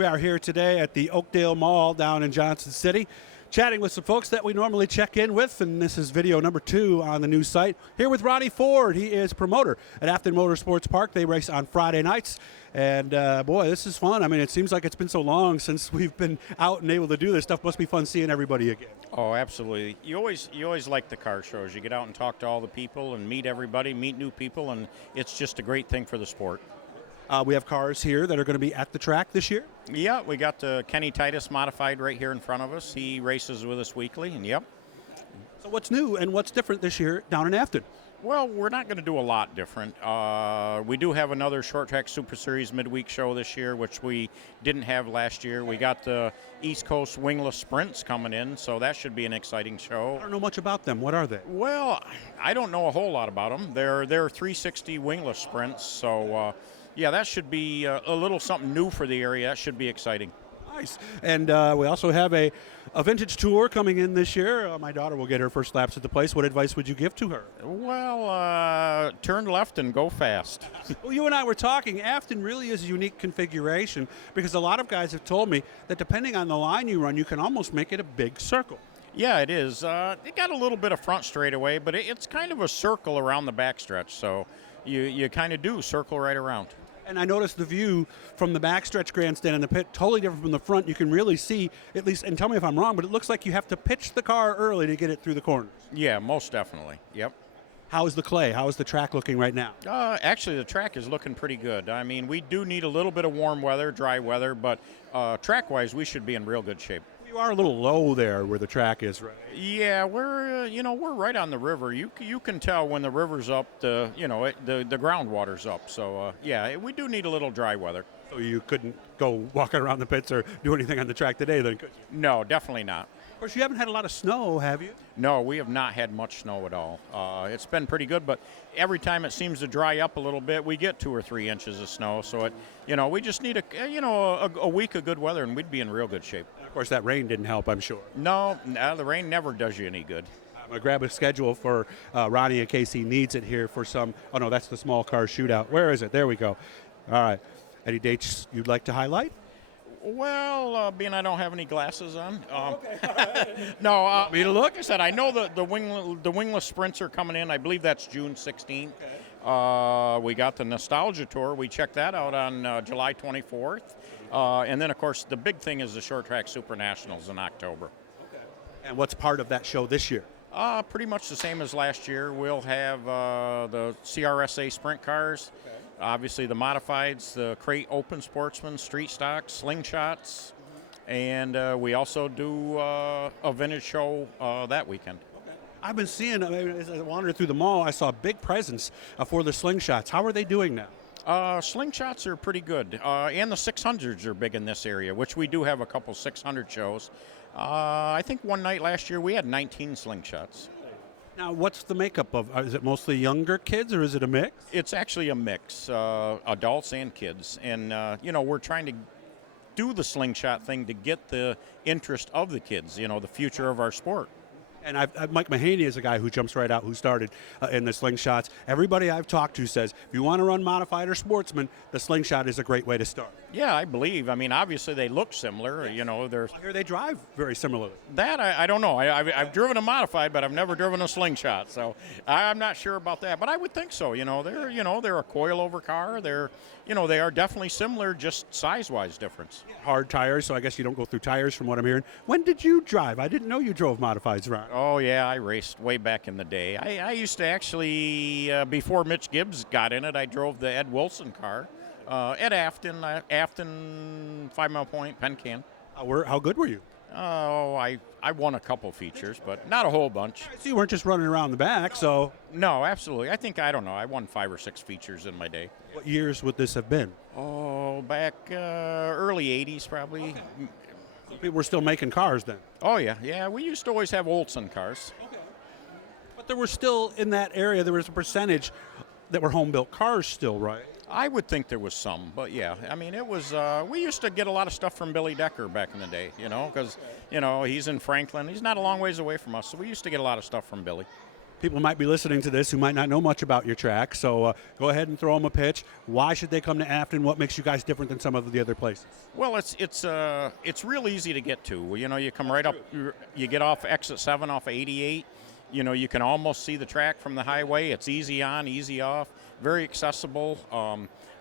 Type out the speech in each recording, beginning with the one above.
We are here today at the Oakdale Mall down in Johnson City, chatting with some folks that we normally check in with, and this is video number 2 on the new site. Here with Ronnie Ford. He is promoter at Afton Motorsports Park. They race on Friday nights, and boy, this is fun. I mean, it seems like it's been so long since we've been out and able to do this stuff. Must be fun seeing everybody again. Oh, absolutely. You always like the car shows. You get out and talk to all the people and meet everybody, meet new people, and it's just a great thing for the sport. We have cars here that are going to be at the track this year. Yeah, we got the Kenny Titus modified right here in front of us. He races with us weekly, and yep. So what's new and what's different this year down in Afton? Well, we're not going to do a lot different. We do have another Short Track Super Series midweek show this year, which we didn't have last year. We got the East Coast Wingless Sprints coming in, so that should be an exciting show. I don't know much about them. What are they? Well, I don't know a whole lot about them. They're 360 wingless sprints, so yeah, that should be a little something new for the area. That should be exciting. Nice. And we also have a vintage tour coming in this year. My daughter will get her first laps at the place. What advice would you give to her? Well, turn left and go fast. Well, you and I were talking. Afton really is a unique configuration because a lot of guys have told me that depending on the line you run, you can almost make it a big circle. Yeah, it is. It got a little bit of front straightaway, but it's kind of a circle around the backstretch, so you kind of do circle right around. And I noticed the view from the backstretch grandstand in the pit, totally different from the front. You can really see, at least, and tell me if I'm wrong, but it looks like you have to pitch the car early to get it through the corners. Yeah, most definitely. Yep. How is the clay? How is the track looking right now? Actually, the track is looking pretty good. I mean, we do need a little bit of warm weather, dry weather, but track-wise, we should be in real good shape. You are a little low there where the track is, right? Yeah, we're right on the river. You can tell when the river's up, the groundwater's up. So yeah, we do need a little dry weather. So you couldn't go walking around the pits or do anything on the track today, then, could you? No, definitely not. Of course, you haven't had a lot of snow, have you? No, we have not had much snow at all. It's been pretty good, but every time it seems to dry up a little bit, we get 2 or 3 inches of snow. So we just need a week of good weather, and we'd be in real good shape. And of course, that rain didn't help, I'm sure. No, the rain never does you any good. I'm going to grab a schedule for Ronnie in case he needs it here for some. Oh, no, that's the small car shootout. Where is it? There we go. All right. Any dates you'd like to highlight? Well, being I don't have any glasses on. Okay. No. Me to look? Like I said, I know the wingless sprints are coming in. I believe that's June 16th. Okay. We got the Nostalgia Tour. We checked that out on July 24th. And then, of course, the big thing is the Short Track Super Nationals in October. Okay. And what's part of that show this year? Pretty much the same as last year. We'll have the CRSA sprint cars. Okay. Obviously, the modifieds, the crate open sportsmen, street stocks, slingshots, and we also do a vintage show that weekend. Okay. I've been seeing, as I wandered through the mall, I saw a big presence for the slingshots. How are they doing now? Slingshots are pretty good, and the 600s are big in this area, which we do have a couple 600 shows. I think one night last year we had 19 slingshots. Now, what's the makeup of? Is it mostly younger kids, or is it a mix? It's actually a mix, adults and kids. And, we're trying to do the slingshot thing to get the interest of the kids, the future of our sport. And Mike Mahaney is a guy who jumps right out, who started in the slingshots. Everybody I've talked to says, if you want to run modified or sportsman, the slingshot is a great way to start. Yeah, I believe. I mean, obviously they look similar. I hear they drive very similarly. That, I don't know. I've driven a modified, but I've never driven a slingshot. So I'm not sure about that. But I would think so. They're a coil-over car. They are definitely similar, just size-wise difference. Hard tires, so I guess you don't go through tires from what I'm hearing. When did you drive? I didn't know you drove modifieds around. Oh, yeah, I raced way back in the day. I used to actually, before Mitch Gibbs got in it, I drove the Ed Wilson car at Afton, 5 Mile Point, Pencan. How good were you? Oh, I won a couple features, but not a whole bunch. So you weren't just running around the back, so... No, absolutely. I don't know, I won 5 or 6 features in my day. What years would this have been? Oh, back early 80s probably. Okay. So people were still making cars then? Oh, yeah. We used to always have Olson cars. Okay. But there were still, in that area, there was a percentage that were home-built cars still, right? I would think there was some, but yeah. I mean, it was, we used to get a lot of stuff from Billy Decker back in the day, because, he's in Franklin. He's not a long ways away from us, so we used to get a lot of stuff from Billy. People might be listening to this who might not know much about your track, so go ahead and throw them a pitch. Why should they come to Afton? What makes you guys different than some of the other places? Well, it's real easy to get to. You know, you come right up, you get off exit 7 off of 88. You know, you can almost see the track from the highway. It's easy on, easy off, very accessible.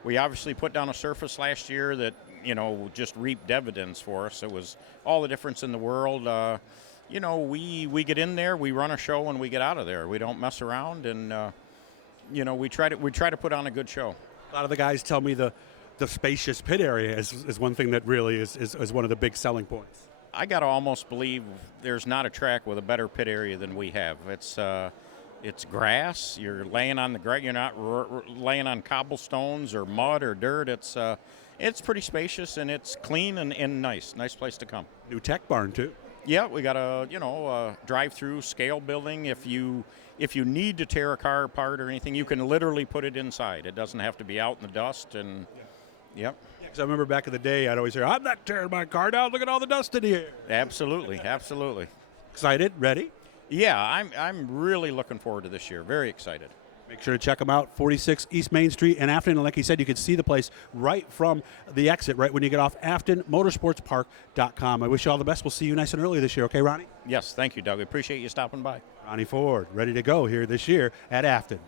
We obviously put down a surface last year that, you know, just reaped dividends for us. It was all the difference in the world. You know, we get in there, we run a show, and we get out of there. We don't mess around, and you know, we try to put on a good show. A lot of the guys tell me the spacious pit area is one thing that really is one of the big selling points. I gotta almost believe there's not a track with a better pit area than we have. It's grass. You're laying on the grass. You're not laying on cobblestones or mud or dirt. It's pretty spacious, and it's clean and nice. Nice place to come. New tech barn too. Yeah, we got a drive-through scale building. If you need to tear a car apart or anything, you can literally put it inside. It doesn't have to be out in the dust. And yep. Because I remember back in the day, I'd always hear, "I'm not tearing my car down. Look at all the dust in here." Absolutely, absolutely. Excited? Ready? Yeah, I'm really looking forward to this year. Very excited. Make sure to check them out, 46 East Main Street in Afton. And like he said, you can see the place right from the exit, right when you get off AftonMotorsportsPark.com. I wish you all the best. We'll see you nice and early this year. Okay, Ronnie? Yes, thank you, Doug. I appreciate you stopping by. Ronnie Ford, ready to go here this year at Afton.